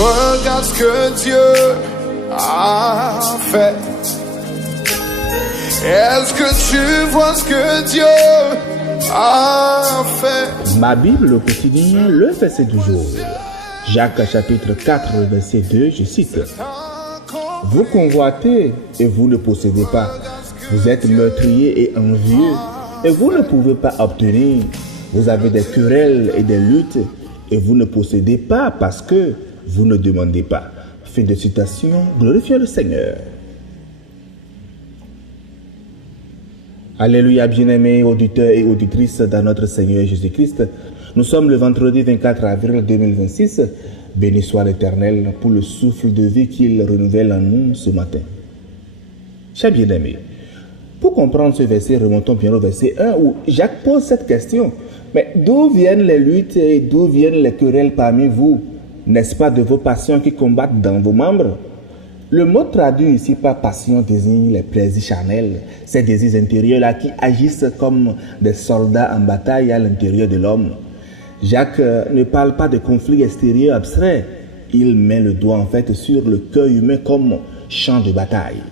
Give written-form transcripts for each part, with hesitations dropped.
Regarde ce que Dieu a fait. Est-ce que tu vois ce que Dieu a fait? Ma Bible au quotidien, le verset du jour. Jacques chapitre 4, verset 2, je cite. Vous convoitez et vous ne possédez pas. Vous êtes meurtriers et envieux et vous ne pouvez pas obtenir. Vous avez des querelles et des luttes et vous ne possédez pas parce que vous ne demandez pas. Fin de citation, glorifiez le Seigneur. Alléluia, bien-aimés auditeurs et auditrices dans notre Seigneur Jésus-Christ. Nous sommes le vendredi 24 avril 2026. Béni soit l'Éternel pour le souffle de vie qu'il renouvelle en nous ce matin. Chers bien-aimés, pour comprendre ce verset, remontons bien au verset 1 où Jacques pose cette question. Mais d'où viennent les luttes et d'où viennent les querelles parmi vous? N'est-ce pas de vos passions qui combattent dans vos membres? Le mot traduit ici par passion désigne les plaisirs charnels, ces désirs intérieurs-là qui agissent comme des soldats en bataille à l'intérieur de l'homme. Jacques ne parle pas de conflits extérieurs abstraits, il met le doigt en fait sur le cœur humain comme champ de bataille.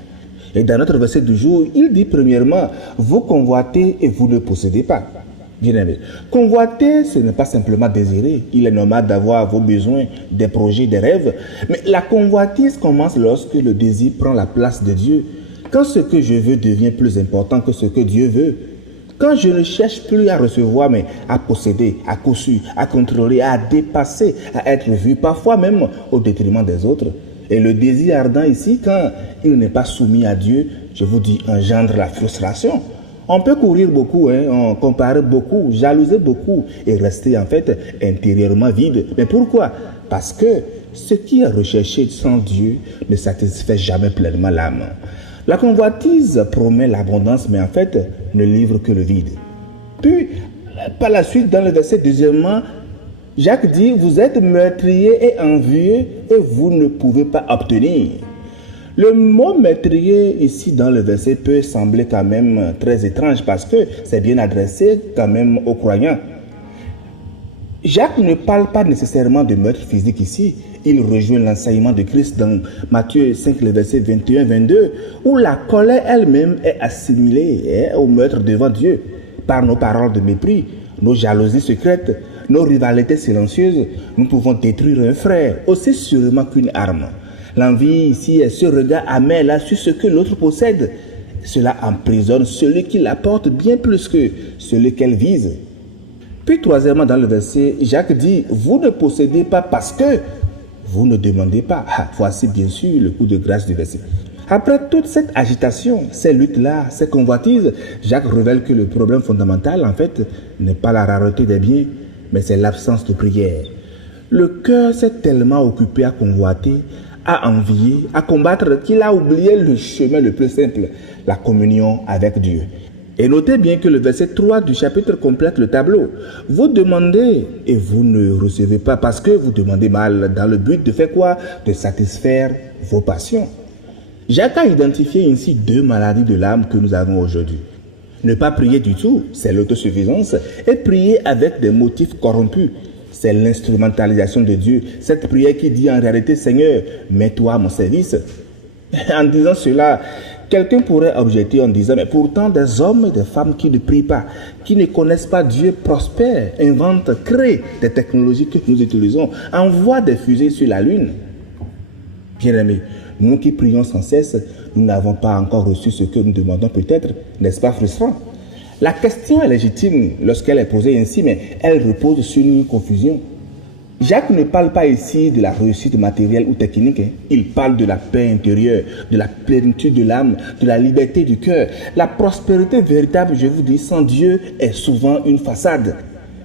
Et dans notre verset du jour, il dit premièrement, vous convoitez et vous ne possédez pas. Bien-aimé, convoiter, ce n'est pas simplement désirer. Il est normal d'avoir vos besoins, des projets, des rêves. Mais la convoitise commence lorsque le désir prend la place de Dieu. Quand ce que je veux devient plus important que ce que Dieu veut. Quand je ne cherche plus à recevoir, mais à posséder, à conçu, à contrôler, à dépasser, à être vu, parfois même au détriment des autres. Et le désir ardent ici, quand il n'est pas soumis à Dieu, je vous dis, engendre la frustration. On peut courir beaucoup, on comparer beaucoup, jalouser beaucoup et rester en fait intérieurement vide. Mais pourquoi? Parce que ce qui est recherché sans Dieu ne satisfait jamais pleinement l'âme. La convoitise promet l'abondance, mais en fait ne livre que le vide. Puis, par la suite, dans le verset deuxièmement, Jacques dit, vous êtes meurtriers et envieux et vous ne pouvez pas obtenir. Le mot meurtrier ici dans le verset peut sembler quand même très étrange parce que c'est bien adressé quand même aux croyants. Jacques ne parle pas nécessairement de meurtre physique ici. Il rejoint l'enseignement de Christ dans Matthieu 5, le verset 21-22, où la colère elle-même est assimilée au meurtre devant Dieu par nos paroles de mépris, nos jalousies secrètes, nos rivalités silencieuses. Nous pouvons détruire un frère aussi sûrement qu'une arme. L'envie ici est ce regard amer là sur ce que l'autre possède. Cela emprisonne celui qui l'apporte bien plus que celui qu'elle vise. Puis troisièmement dans le verset, Jacques dit, vous ne possédez pas parce que vous ne demandez pas. Voici bien sûr le coup de grâce du verset. Après toute cette agitation, ces luttes-là, ces convoitises, Jacques révèle que le problème fondamental en fait n'est pas la rareté des biens, mais c'est l'absence de prière. Le cœur s'est tellement occupé à convoiter, à envier, à combattre, qu'il a oublié le chemin le plus simple, la communion avec Dieu. Et notez bien que le verset 3 du chapitre complète le tableau. Vous demandez et vous ne recevez pas parce que vous demandez mal dans le but de faire quoi? De satisfaire vos passions. Jacques a identifié ainsi deux maladies de l'âme que nous avons aujourd'hui. Ne pas prier du tout, c'est l'autosuffisance, et prier avec des motifs corrompus. C'est l'instrumentalisation de Dieu. Cette prière qui dit en réalité, Seigneur, mets-toi à mon service. En disant cela, quelqu'un pourrait objecter en disant, mais pourtant des hommes et des femmes qui ne prient pas, qui ne connaissent pas Dieu, prospèrent, inventent, créent des technologies que nous utilisons, envoient des fusées sur la Lune. Bien-aimés, nous qui prions sans cesse, nous n'avons pas encore reçu ce que nous demandons peut-être, n'est-ce pas frustrant? La question est légitime lorsqu'elle est posée ainsi, mais elle repose sur une confusion. Jacques ne parle pas ici de la réussite matérielle ou technique. Il parle de la paix intérieure, de la plénitude de l'âme, de la liberté du cœur. La prospérité véritable, je vous dis, sans Dieu est souvent une façade.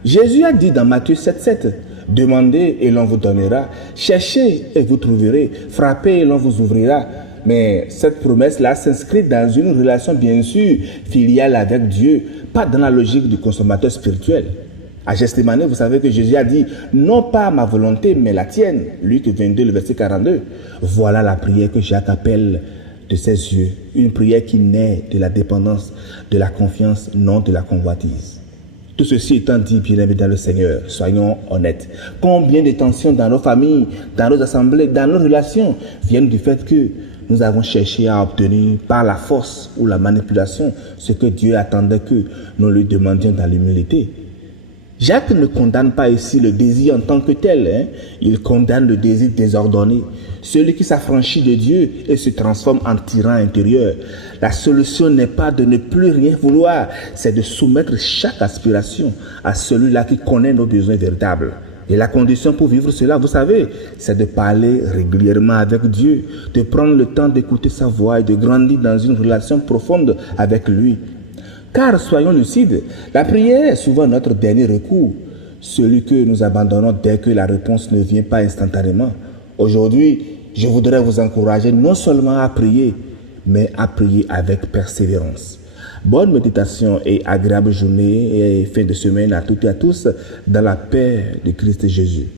Jésus a dit dans Matthieu 7,7, « Demandez et l'on vous donnera, cherchez et vous trouverez, frappez et l'on vous ouvrira. » Mais cette promesse-là s'inscrit dans une relation bien sûr filiale avec Dieu, pas dans la logique du consommateur spirituel. À Gethsémani, vous savez que Jésus a dit « Non pas ma volonté, mais la tienne ». Luc 22, le verset 42. Voilà la prière que Jacques appelle de ses yeux. Une prière qui naît de la dépendance, de la confiance, non de la convoitise. Tout ceci étant dit, bien-aimés dans le Seigneur, soyons honnêtes. Combien de tensions dans nos familles, dans nos assemblées, dans nos relations viennent du fait que nous avons cherché à obtenir par la force ou la manipulation ce que Dieu attendait que nous lui demandions dans l'humilité. Jacques ne condamne pas ici le désir en tant que tel, il condamne le désir désordonné, celui qui s'affranchit de Dieu et se transforme en tyran intérieur. La solution n'est pas de ne plus rien vouloir, c'est de soumettre chaque aspiration à celui-là qui connaît nos besoins véritables. Et la condition pour vivre cela, vous savez, c'est de parler régulièrement avec Dieu, de prendre le temps d'écouter sa voix et de grandir dans une relation profonde avec lui. Car, soyons lucides, la prière est souvent notre dernier recours, celui que nous abandonnons dès que la réponse ne vient pas instantanément. Aujourd'hui, je voudrais vous encourager non seulement à prier, mais à prier avec persévérance. Bonne méditation et agréable journée et fin de semaine à toutes et à tous dans la paix de Christ Jésus.